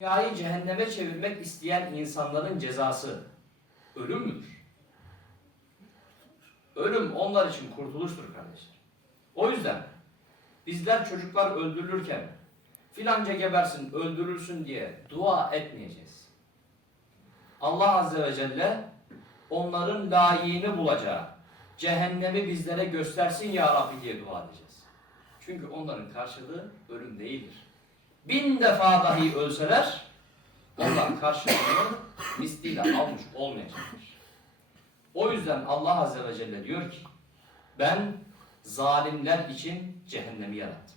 Dünyayı cehenneme çevirmek isteyen insanların cezası ölüm müdür? Ölüm onlar için kurtuluştur kardeşler. O yüzden bizler çocuklar öldürülürken filanca gebersin, öldürülsün diye dua etmeyeceğiz. Allah Azze ve Celle onların layığını bulacağı cehennemi bizlere göstersin ya Rabbi diye dua edeceğiz. Çünkü onların karşılığı ölüm değildir. Bin defa dahi ölseler onlar karşılığını misliyle almış olmayacaklar. O yüzden Allah Azze ve Celle diyor ki ben zalimler için cehennemi yarattım.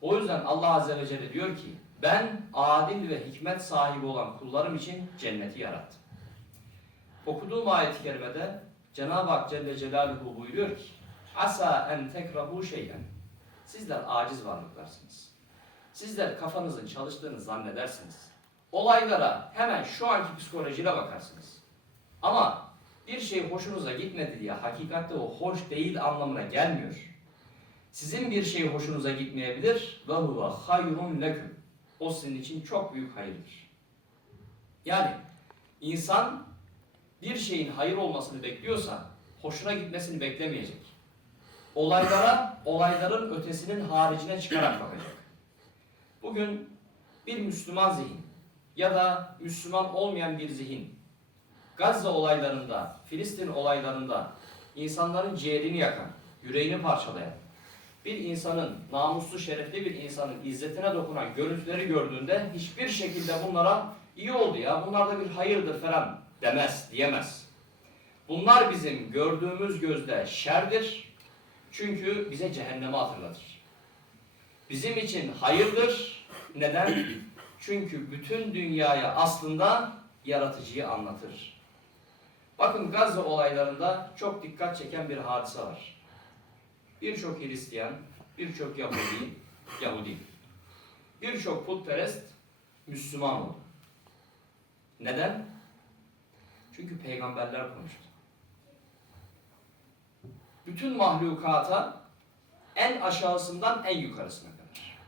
O yüzden Allah Azze ve Celle diyor ki ben adil ve hikmet sahibi olan kullarım için cenneti yarattım. Okuduğum ayet-i kerimede Cenab-ı Hak Celle Celaluhu buyuruyor ki Asa en tekrahu şeyen Sizler aciz varlıklarsınız. Sizler kafanızın çalıştığını zannedersiniz. Olaylara hemen şu anki psikolojiyle bakarsınız. Ama bir şey hoşunuza gitmedi diye hakikatte o hoş değil anlamına gelmiyor. Sizin bir şey hoşunuza gitmeyebilir ve huve hayrun leküm. O sizin için çok büyük hayırdır. Yani insan bir şeyin hayır olmasını bekliyorsa hoşuna gitmesini beklemeyecek. Olaylara, olayların ötesinin haricine çıkarak bakacak. Bugün bir Müslüman zihin ya da Müslüman olmayan bir zihin Gazze olaylarında, Filistin olaylarında insanların ciğerini yakan, yüreğini parçalayan, bir insanın, namuslu şerefli bir insanın izzetine dokunan görüntüleri gördüğünde hiçbir şekilde bunlara iyi oldu ya, bunlar da bir hayırdır falan demez, diyemez. Bunlar bizim gördüğümüz gözde şerdir. Çünkü bize cehennemi hatırlatır. Bizim için hayırdır. Neden? Çünkü bütün dünyaya aslında yaratıcıyı anlatır. Bakın Gazze olaylarında çok dikkat çeken bir hadise var. Birçok Hristiyan, birçok Yahudi, Yahudi, birçok putperest Müslüman oldu. Neden? Çünkü peygamberler konuştu. Bütün mahlukata en aşağısından en yukarısına kadar.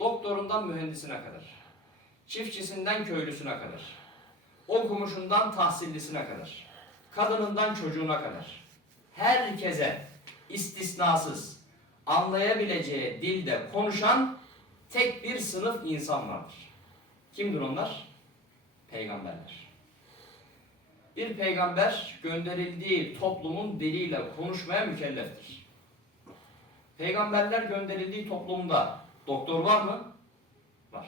Doktorundan mühendisine kadar. Çiftçisinden köylüsüne kadar. Okumuşundan tahsillisine kadar. Kadınından çocuğuna kadar. Herkese istisnasız anlayabileceği dilde konuşan tek bir sınıf insan vardır. Kimdir onlar? Peygamberler. Bir peygamber gönderildiği toplumun diliyle konuşmaya mükelleftir. Peygamberler gönderildiği toplumda doktor var mı? Var.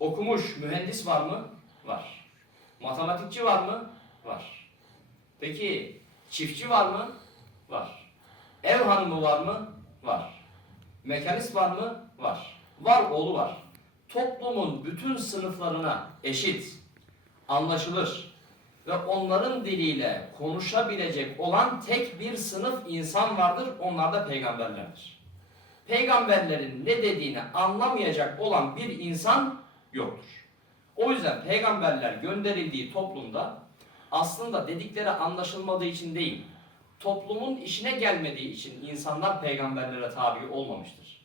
Okumuş mühendis var mı? Var. Matematikçi var mı? Var. Peki çiftçi var mı? Var. Ev hanımı var mı? Var. Mekanist var mı? Var. Var oğlu var. Toplumun bütün sınıflarına eşit, anlaşılır, ve onların diliyle konuşabilecek olan tek bir sınıf insan vardır. Onlar da peygamberlerdir. Peygamberlerin ne dediğini anlamayacak olan bir insan yoktur. O yüzden peygamberler gönderildiği toplumda aslında dedikleri anlaşılmadığı için değil, toplumun işine gelmediği için insanlar peygamberlere tabi olmamıştır.